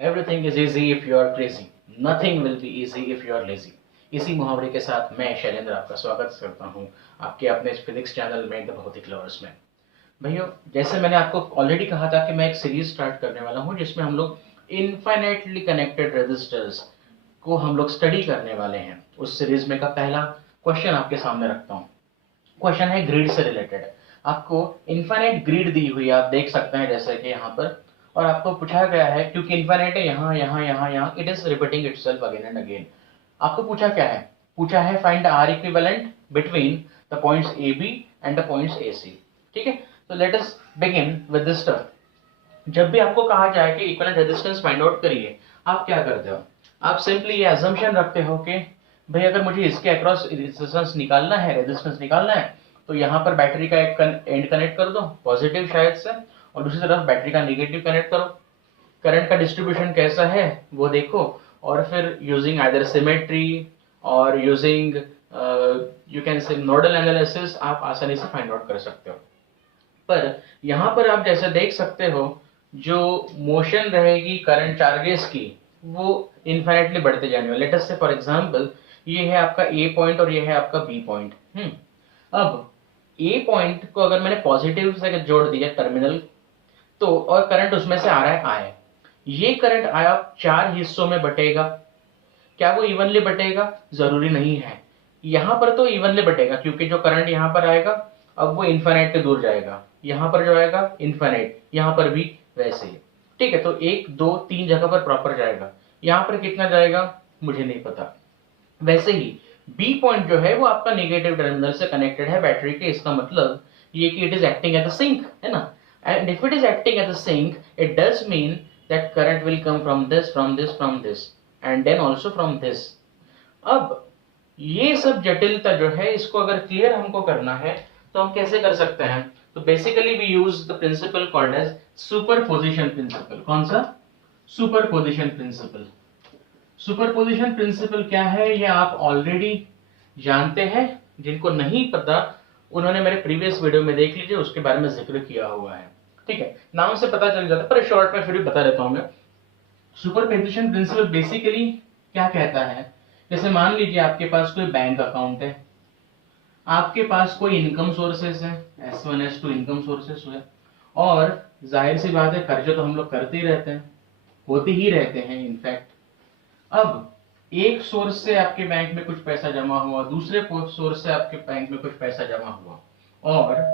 Everything is easy if you are crazy, nothing will be easy if you are lazy. इसी मुहावरे के साथ मैं शैलेंद्र आपका स्वागत करता हूँ आपके अपने फिजिक्स चैनल में द भौतिक लवर्स में। भैया, जैसे मैंने आपको ऑलरेडी कहा था कि मैं एक सीरीज स्टार्ट करने वाला हूँ जिसमें हम लोग इनफाइनाइटली कनेक्टेड रेजिस्टर्स को हम लोग स्टडी करने वाले हैं। उस सीरीज में का पहला क्वेश्चन आपके सामने रखता हूँ। क्वेश्चन है ग्रिड से रिलेटेड। आपको इनफाइनाइट ग्रिड दी हुई है, आप देख सकते हैं जैसे कि यहाँ पर, और आपको पूछा गया है क्योंकि इनफाइनाइट है यहाँ यहाँ यहाँ यहाँ, it is repeating itself again and again. आपको पूछा क्या है? पूछा है find are equivalent between the points A B and the points A C. ठीक है, तो let us begin with this stuff. जब भी आपको कहा जाए कि इक्विवेलेंट रेजिस्टेंस फाइंड आउट करिए, आप क्या करते हो? आप सिंपली ये अजम्पशन रखते हो कि भाई अगर मुझे इसके अक्रॉस रेजिस्टेंस निकालना है, रेजिस्टेंस निकालना है, तो यहाँ पर बैटरी का एक एंड कनेक्ट कर दो पॉजिटिव शायद से, और दूसरी तरफ बैटरी का नेगेटिव कनेक्ट करो। करंट का डिस्ट्रीब्यूशन कैसा है वो देखो, और फिर यूजिंग आइदर सिमेट्री और using you can say nodal analysis आप आसानी से फाइंड आउट कर सकते हो। पर यहाँ पर आप जैसे देख सकते हो, जो मोशन रहेगी करंट चार्जेस की वो इनफाइनाइटली बढ़ते जाने वाले। लेट अस से फॉर एग्जांपल ये है आपका ए पॉइंट और ये है आपका बी पॉइंट। अब ए पॉइंट को अगर मैंने पॉजिटिव से जोड़ दिया टर्मिनल, तो और करंट उसमें से आ रहा है आए, ये करंट आया चार हिस्सों में बटेगा। क्या वो इवनली बटेगा? जरूरी नहीं है। यहां पर तो इवनली बटेगा क्योंकि जो करंट यहां पर आएगा अब वो इन्फाइनाइट से दूर जाएगा, यहां पर जो आएगा इन्फाइनाइट, यहां पर भी वैसे ही। ठीक है, तो एक दो तीन जगह पर प्रॉपर जाएगा। यहां पर कितना जाएगा मुझे नहीं पता। वैसे ही बी पॉइंट जो है वो आपका नेगेटिव टर्मिनल से कनेक्टेड है बैटरी के। इसका मतलब ये कि it is acting at the sink, है ना। And if it is acting at the sink, it does mean that current will come from this from this from this and then also from this. अब ये सब जटिलता जो है इसको अगर क्लियर हमको करना है तो हम कैसे कर सकते हैं? तो basically we use the principle called as superposition principle. कौन सा? Superposition principle. सुपरपोजिशन प्रिंसिपल क्या है ये आप ऑलरेडी जानते हैं। जिनको नहीं पता उन्होंने मेरे प्रीवियस वीडियो में देख लीजिए, उसके बारे में जिक्र किया हुआ है। ठीक है, नाम से पता चल जाता है पर शॉर्ट में फिर भी बता देता हूं मैं। सुपरपोजिशन प्रिंसिपल बेसिकली क्या कहता है, जैसे मान लीजिए आपके पास कोई बैंक अकाउंट है, आपके पास कोई इनकम सोर्सेस है, S1 S2 इनकम सोर्सेस हुए, और जाहिर सी बात है खर्चे तो हम लोग करते ही रहते हैं, होते ही रहते हैं इनफैक्ट। अब एक सोर्स से आपके बैंक में कुछ पैसा जमा हुआ, दूसरे सोर्स से आपके बैंक में कुछ पैसा जमा हुआ, और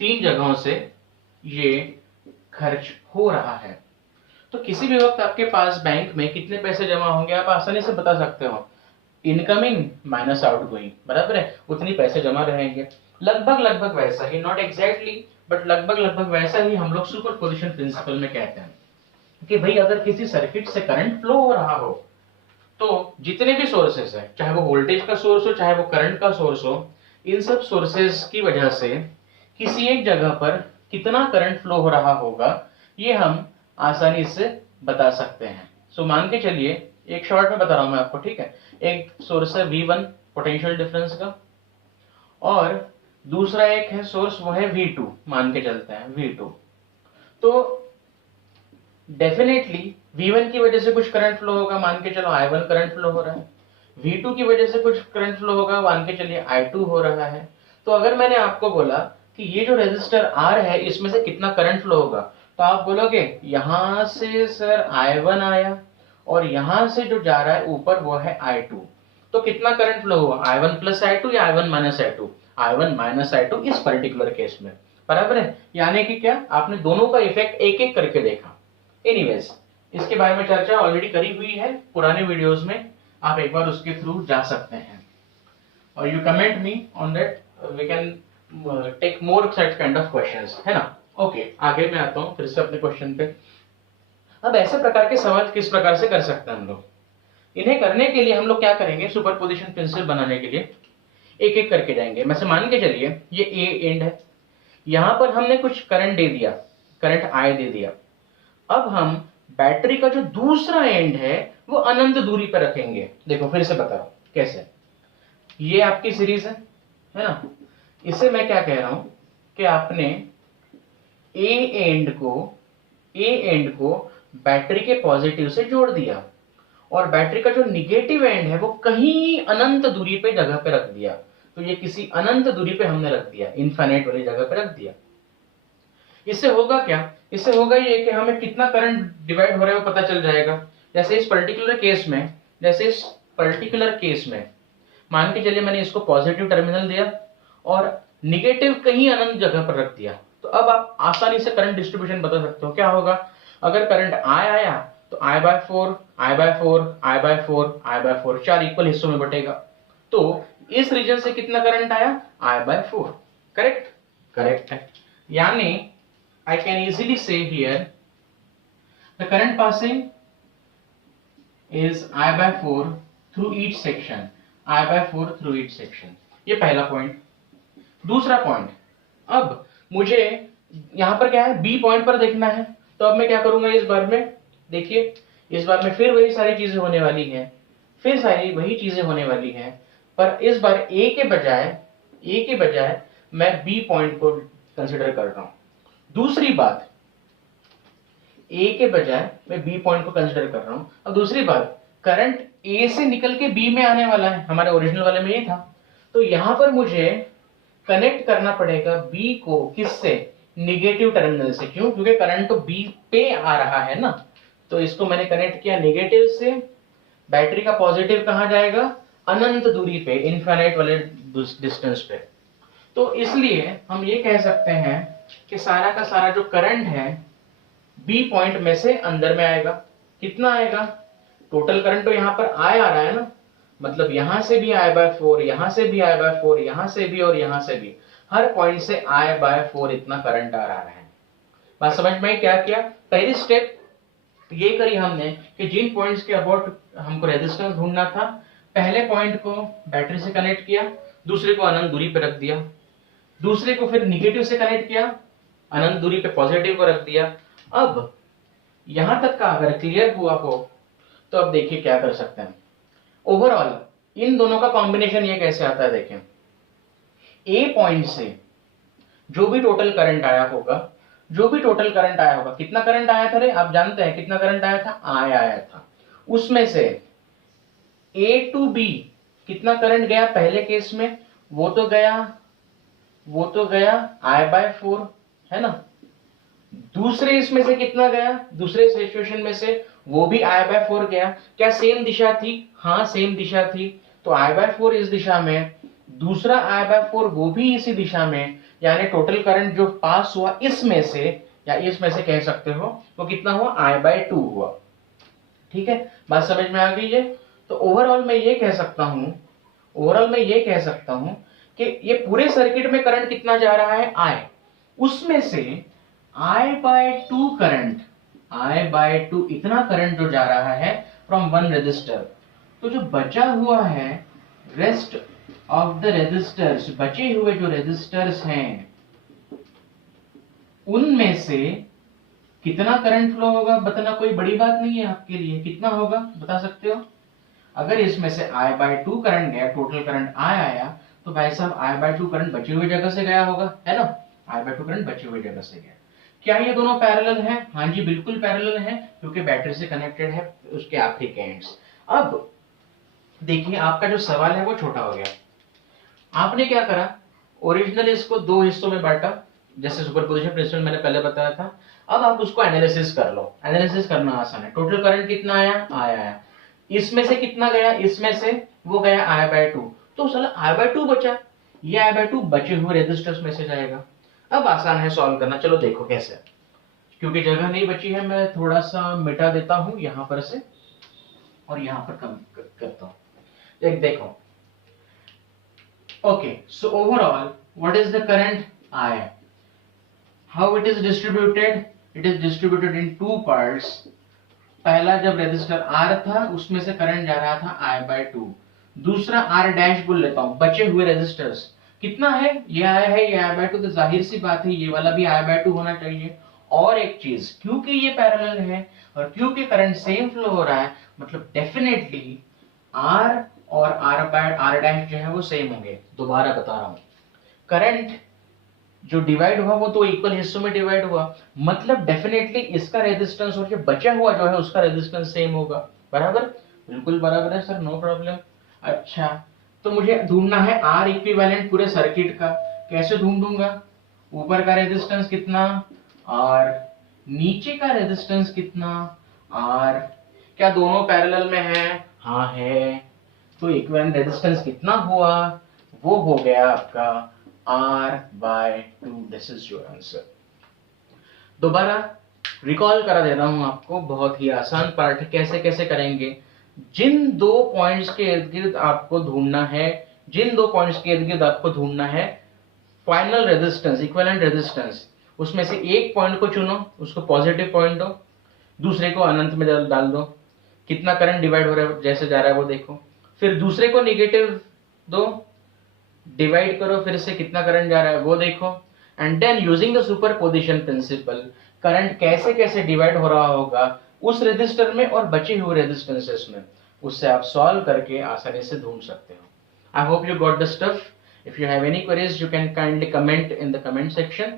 तीन जगहों से ये खर्च हो रहा है। तो किसी भी वक्त आपके पास बैंक में कितने पैसे जमा होंगे आप आसानी से बता सकते हो। इनकमिंग माइनस आउटगोइंग, बराबर है, उतनी पैसे जमा रहेंगे। लगभग लगभग वैसा ही, नॉट एग्जैक्टली बट लगभग लगभग वैसा ही हम लोग सुपरपोजिशन प्रिंसिपल में कहते हैं कि भाई अगर किसी सर्किट से करंट फ्लो हो रहा हो, तो जितने भी सोर्सेस है, चाहे वो वोल्टेज का सोर्स हो चाहे वो करंट का सोर्स हो, इन सब सोर्सेस की वजह से किसी एक जगह पर कितना करंट फ्लो हो रहा होगा ये हम आसानी से बता सकते हैं। सो मान के चलिए, एक शॉर्ट में बता रहा हूं मैं आपको, ठीक है। एक सोर्स है V1 पोटेंशियल डिफरेंस का, और दूसरा एक है सोर्स वो है V2, मान के चलते हैं V2। तो डेफिनेटली V1 की वजह से कुछ करंट फ्लो होगा, मान के चलो I1 करंट फ्लो हो रहा है। V2 की वजह से कुछ करंट फ्लो होगा, मान के चलिए I2 हो रहा है। तो अगर मैंने आपको बोला कि ये जो रेजिस्टर R है इसमें से कितना करंट फ्लो होगा, तो आप बोलोगे यहां से सर I1 आया और यहां से जो जा रहा है ऊपर वो है I2। तो कितना करंट फ्लो हुआ, I1 प्लस I2 या I1 minus I2? I1 minus I2 इस पर्टिकुलर केस में, बराबर है। यानी कि क्या आपने दोनों का इफेक्ट एक एक करके देखा। एनीवेज, इसके बारे में चर्चा ऑलरेडी करी हुई है पुराने वीडियोस में, आप एक बार उसके थ्रू जा सकते हैं। और you comment me on that, we can take more such kind of questions, है ना। ओके, आगे मैं आता हूं फिर से अपने क्वेश्चन पे। अब ऐसे प्रकार के सवाल किस प्रकार से कर सकते हैं हम लोग? इन्हें करने के लिए हम लोग क्या करेंगे, सुपरपोजिशन प्रिंसिपल बनाने के लिए एक एक करके जाएंगे। मैं से मान के चलिए ये ए एंड है, यहां पर हमने कुछ करंट दे दिया, करंट आई दे दिया। अब हम बैटरी का जो दूसरा एंड है वो अनंत दूरी पर रखेंगे। देखो फिर से बताओ कैसे। ये आपकी सीरीज है ना। इसे मैं क्या कह रहा हूं कि आपने ए एंड को ए एंड को बैटरी के पॉजिटिव से जोड़ दिया और बैटरी का जो निगेटिव एंड है वो कहीं अनंत दूरी पे जगह पे रख दिया। तो ये किसी अनंत दूरी पे हमने रख दिया, इनफाइनाइट वाली जगह पे रख दिया। इससे होगा क्या, इससे होगा ये कि हमें कितना करंट डिवाइड हो रहा है वो पता चल जाएगा। जैसे इस पर्टिकुलर केस में मान के चलिए मैंने इसको पॉजिटिव टर्मिनल दिया और निगेटिव कहीं अनंत जगह पर रख दिया। तो अब आप आसानी से करंट डिस्ट्रीब्यूशन बता सकते हो। क्या होगा, अगर करंट I आया तो I/4, I/4, I/4, I/4 चार इक्वल हिस्सों में बटेगा। तो इस रीजन से कितना करंट आया, I/4। करेक्ट, करेक्ट है। यानी I can easily say here the current passing is I/4 through each section, I/4 through each section। ये पहला पॉइंट। दूसरा पॉइंट, अब मुझे यहां पर क्या है, बी पॉइंट पर देखना है। तो अब मैं क्या करूंगा इस बार में, देखिए इस बार में फिर वही सारी चीजें होने वाली हैं, पर इस बार ए के बजाय मैं बी पॉइंट को कंसिडर कर रहा हूं। दूसरी बात, ए के बजाय मैं बी पॉइंट को कंसिडर कर रहा हूं। अब दूसरी बात, करंट ए से निकल के बी में आने वाला है, हमारे ओरिजिनल वाले में ये था। तो यहां पर मुझे कनेक्ट करना पड़ेगा बी को, किससे, निगेटिव टर्मिनल से। क्यों, क्योंकि करंट तो बी पे आ रहा है ना। तो इसको मैंने कनेक्ट किया निगेटिव से। बैटरी का पॉजिटिव कहां जाएगा, अनंत दूरी पे, इनफाइनाइट वाले डिस्टेंस पे। तो इसलिए हम ये कह सकते हैं कि सारा का सारा जो करंट है बी पॉइंट में से अंदर में आएगा। कितना आएगा, टोटल करंट तो यहाँ पर I आ रहा है ना, मतलब यहां से भी I/4, यहां से भी I/4, यहां से भी और यहां से भी, हर पॉइंट से I/4 इतना करंट आ रहा है। बात समझ में, क्या किया, पहली स्टेप ये करी हमने कि जिन पॉइंट्स के अबाउट हमको रेजिस्टेंस ढूंढना था, पहले पॉइंट को बैटरी से कनेक्ट किया, दूसरे को अनंत दूरी पे रख दिया, दूसरे को फिर निगेटिव से कनेक्ट किया, अनंत दूरी पे पॉजिटिव को रख दिया। अब यहां तक का अगर क्लियर हुआ हो तो अब देखिए क्या कर सकते हैं। ओवरऑल इन दोनों का कॉम्बिनेशन ये कैसे आता है, देखें, ए पॉइंट से जो भी टोटल करंट आया होगा, कितना करंट आया था रे, आप जानते हैं कितना करंट आया था, I आया था। उसमें से A टू B कितना करंट गया पहले केस में, वो तो गया I/4, है ना। दूसरे इसमें से कितना गया, दूसरे सिचुएशन में से वो भी I/4 गया। क्या सेम दिशा थी, हाँ सेम दिशा थी। तो I/4 इस दिशा में, दूसरा I/4 वो भी इसी दिशा में, यानी टोटल करंट जो पास हुआ इसमें से, या इसमें से कह सकते हो, वो कितना हुआ, I/2 हुआ। ठीक है, बात समझ में आ गई है। तो ओवरऑल मैं ये कह सकता हूं कि ये पूरे सर्किट में करंट कितना जा रहा है, I, उसमें से I/2 इतना करंट जो जा रहा है फ्रॉम वन रेजिस्टर। तो जो बचा हुआ है रेस्ट ऑफ द रेजिस्टर्स, बचे हुए जो रेजिस्टर्स हैं उनमें से कितना करंट फ्लो होगा, बताना कोई बड़ी बात नहीं है आपके लिए। कितना होगा बता सकते हो, अगर इसमें से I/2 करंट गया, टोटल करंट I आया, तो भाई साहब I/2 करंट बची हुई जगह से गया होगा, है ना। I/2 करंट बची हुई जगह से गया। क्या ये दोनों पैरेलल हैं, हाँ जी बिल्कुल पैरेलल हैं, क्योंकि बैटरी से कनेक्टेड है उसके आखिरी के एंड्स। अब देखिए आपका जो सवाल है वो छोटा हो गया। आपने क्या करा, ओरिजिनल इसको दो हिस्सों में बांटा, जैसे सुपरपोजिशन प्रिंसिपल मैंने पहले बताया था। अब आप उसको एनालिसिस कर लो, एनालिसिस करना आसान है। टोटल करंट कितना आया, आया, इसमें से कितना गया, इसमें से वो गया I/2, तो साला I/2 बचा, ये I/2 बचे हुए रेजिस्टर्स में से जाएगा। अब आसान है सॉल्व करना, चलो देखो कैसे। क्योंकि जगह नहीं बची है, मैं थोड़ा सा मिटा देता हूं यहां पर से और यहां पर कम करता हूं। एक देखो, okay, so overall what is the current I, how it is distributed, it is distributed in two parts। पहला जब रेजिस्टर R था उसमें से करंट जा रहा था I/2, दूसरा R' बोल लेता हूं, बचे हुए रेजिस्टर्स कितना है, ये आया है, ये I/2, तो जाहिर सी बात है ये वाला भी I/2 होना चाहिए। और एक चीज, क्योंकि ये पैरेलल है और क्योंकि करंट सेम फ्लो हो रहा है, मतलब डेफिनेटली R और R' जो है वो सेम होंगे। दोबारा बता रहा हूं, करंट जो डिवाइड हुआ वो तो इक्वल हिस्सों में डिवाइड हुआ, मतलब डेफिनेटली इसका रेजिस्टेंस और जो बचा हुआ जो है उसका रेजिस्टेंस सेम होगा। बराबर, बिल्कुल बराबर है सर, नो प्रॉब्लम। अच्छा, तो मुझे ढूंढना है आर इक्विवेलेंट पूरे सर्किट का। कैसे ढूंढूंगा? ऊपर का रेजिस्टेंस कितना आर, नीचे का रेजिस्टेंस कितना आर। क्या दोनों पैरेलल में है? हाँ है। तो इक्विवेलेंट रेजिस्टेंस कितना हुआ? वो हो गया आपका R/2। This is your answer. दोबारा रिकॉल करा दे रहा हूं आपको, बहुत ही आसान पार्ट है, कैसे कैसे करेंगे। जिन दो पॉइंट्स के इर्द गिर्द आपको ढूंढना है, जिन दो पॉइंट्स के इर्द गिर्द आपको ढूंढना है फाइनल रेजिस्टेंस, इक्विवेलेंट रेजिस्टेंस, उसमें से एक पॉइंट को चुनो, उसको पॉजिटिव पॉइंट दो, दूसरे को अनंत में डाल दो। कितना करंट डिवाइड हो रहा है, जैसे जा रहा है वो देखो। फिर दूसरे को नेगेटिव दो, डिवाइड करो, फिर से कितना करंट जा रहा है वो देखो। And then using the superposition principle, current कैसे कैसे डिवाइड हो रहा होगा उस रेजिस्टर में और बचे हुए रेजिस्टेंसेस में, उससे आप सॉल्व करके आसानी से ढूंढ सकते हो। I hope you got the stuff. If you have any queries you can kindly comment in the comment section,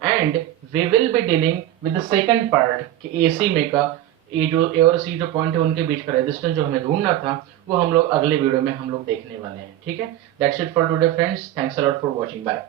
and we will be dealing with the second part कि एसी में का ये जो ए और सी जो पॉइंट है उनके बीच का रेजिस्टेंस जो हमें ढूंढना था वो हम लोग अगले वीडियो में हम लोग देखने वाले हैं। ठीक है, that's it for today friends, thanks a lot for watching, bye.